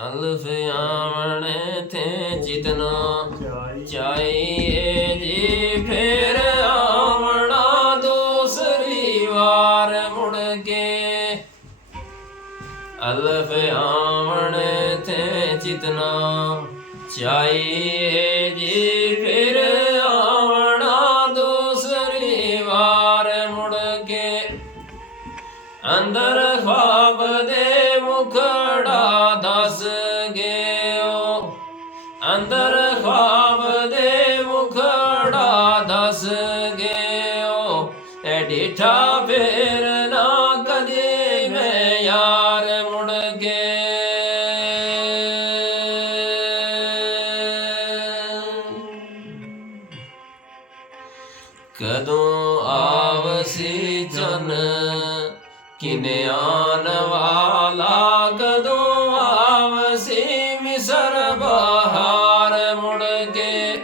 ਅਲਫ ਆਵਣ ਥੇ ਜਿਤਨਾ ਚਾਹੀਏ ਜੀ ਫਿਰ ਆਵਣਾ ਦੂਸਰੀ ਵਾਰ ਮੁੜ ਕੇ। ਅਲਫ ਆਵਣ ਥੇ ਜਿਤਨਾ ਚਾਹੀਏ ਜੀ ਫਿਰ ਆਵਣਾ ਦੂਸਰੀ ਵਾਰ ਮੁੜ ਕੇ। ਅੰਦਰ ख्वाब ਦੇ ਮੁਖੜਾ ਦੱਸ ਗਿਓ, ਅੰਦਰ ख्वाब ਦੇ ਮੁਖੜਾ ਦੱਸ ਗਿਓ। ਐ ਡਿਠਾ ਫੇਰ ਨਾ ਕਦੇ ਮੈਂ ਯਾਰ ਮੁੜ ਕੇ। ਕਦੋਂ ਆਵਸੀ ਚੰਨ ਕਿਨੇ ਆਨ ਵਾਲਾ, ਕਦੋਂ ਆਵਸੀ ਮਿਸਰ ਬਹਾਰ ਮੁੜ ਕੇ।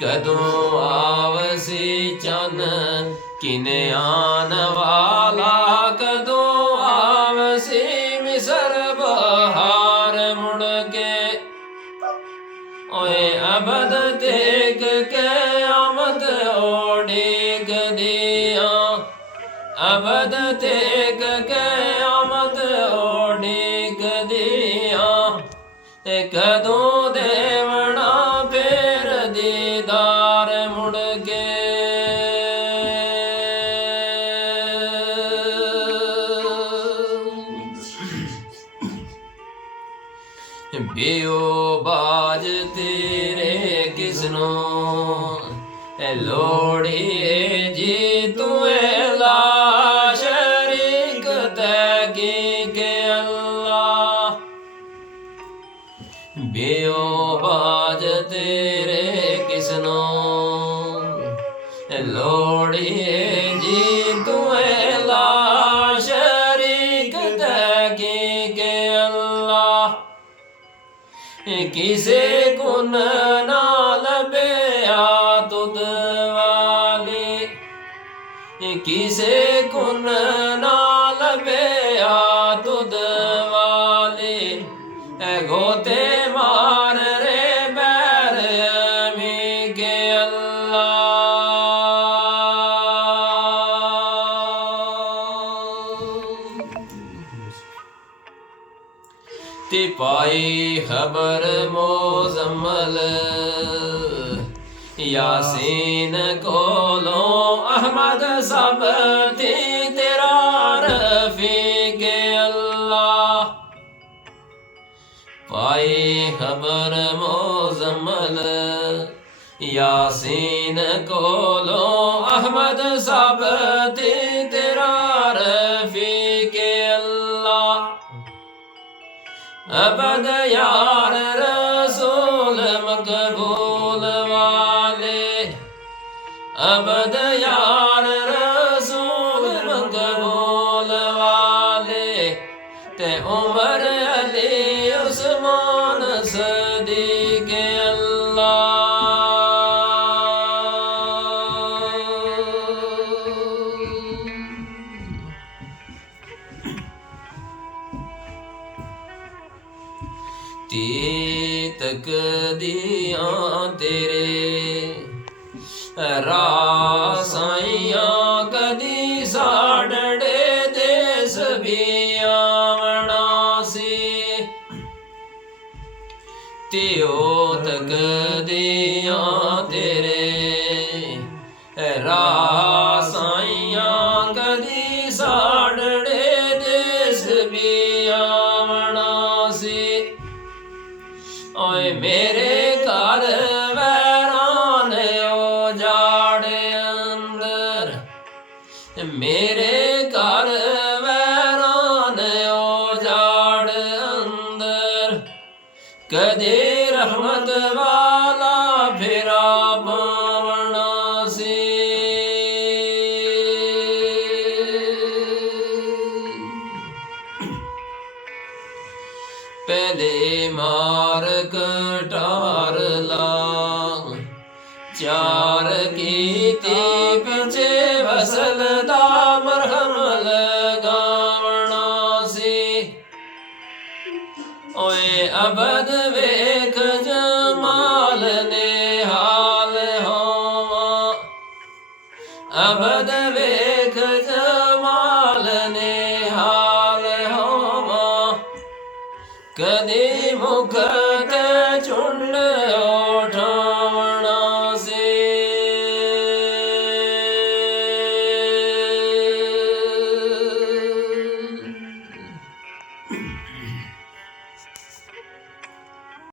ਕਦੋਂ ਆਵਸੀ ਚੰਨ ਕਿਨੇ ਆਨ ਵਾਲਾ, ਕਦੋਂ ਆਵਸੀ ਮਿਸਰ ਬਹਾਰ ਮੁੜ ਕੇ। ਓਏ ਅਬਦ ਦੇਖ ਕੇ ਆਮਦ ਓਡੀਕ ਦਿਆਂ, ਅਬਦ ਦੇਖ ਕੇ ਆਮਦ ਓਡੀਕ ਦਿਆਂ। ਤੇ ਕਦੋਂ ਦੇਵਣਾ ਫੇਰ ਦੀਦਾਰ ਮੁੜ ਕੇ। ਬਿਓ ਬਾਜ ਤੇਰੇ ਕਿਸਨੋਂ ਲੋੜੀਏ ਜੀ ਤੂੰ ਲਾ ਸ਼ਰੀਕ ਤੈਗੀ ਕੇ ਅੱਲਾ। ਬਿਓ ਬਾਜ ਤੇਰੇ ਕਿਸਨੋਂ ਲੋੜੀਏ ਜੀ ਤੂੰ ਲਾ ਸ਼ਰੀਕ ਤੈਗੀ ਕੇ ਅੱਲਾ। ਕਿਸੇ ਗੁਣ ਨਾ ਲੱਭਿਆ ਤੁਧ ਵਾਲੀ, ਕਿਸੇ ਗੁਣ ਨਾ ਲੱਭਿਆ ਤੁਧ ਵਾਲੀ। ਐ ਗੋਤੇ ਮਾਰ ਰੇ ਬੈਰ ਅਮੀ ਕੇ ਅੱਲਾ। ਤੇ ਪਾਈ ਖਬਰ ਮੋਜ਼ਮਲ यासीन कोलो अहमद सब थी तेरा रफीक अल्लाह। पाई खबर मोजम्मल यासीन कोलो अहमद सब थी तेरा रफीक अल्लाह। अबद यार रसूल मकबूल अबद यार रसूल मकबूल वाले। ते उमर अली उस्मान सदीक अल्लाह। ती तक दिया तेरे रासाइयां कदी साडड़े देस भी आवना सी। त्यो तक दिया तेरे रासाइयां कदी साडड़े देस भी आवना सी। ओए मेरे घर मेरे घर वैरान उजाड़ अंदर। कदे रहमत वाला फिरा पावना सी। पहले मार कटार ला चार कीती पिछे वसल दा मरहम लगावना सी। ਓਏ ਅਬਦ ਵੇਖ ਜਮਾਲ ਨਿਹਾਲ ਹੋਵਾਂ, ਅਬਦ ਵੇਖ ਜਮਾਲ ਨਿਹਾਲ ਹੋਵਾਂ। ਕਦੇ ਮੁਖ ਤੇ ਚੁੰਡ ਉਠਾਂ